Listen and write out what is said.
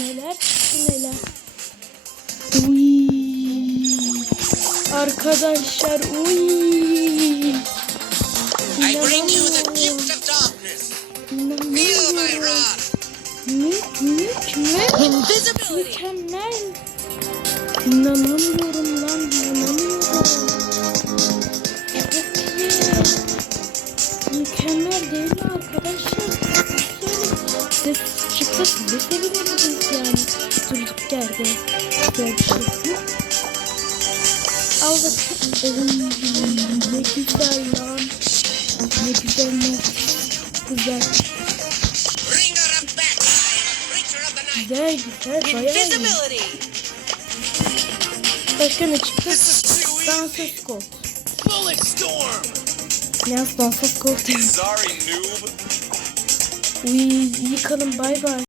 neler bu neler. Uy. Arkadaşlar uy. I bring you the gift of darkness. Feel my wrath. Mük mük mük. Invisibility. Mükemmel. İnanamıyorum lan inanamıyorum. İyi. Mükemmel değil mi arkadaşlar? Söyle. Çıksa siz de seviniriz yani. Durduk yerde. Güzel bir şey. Al bakayım. Ne güzel lan. Ne güzel ne. Güzel. Güzel güzel bayağı iyi. Başka ne çıktı? Dansöz kol. Yalnız dansöz kol değil. Sorry, noob. Uy, yıkalım bay bay.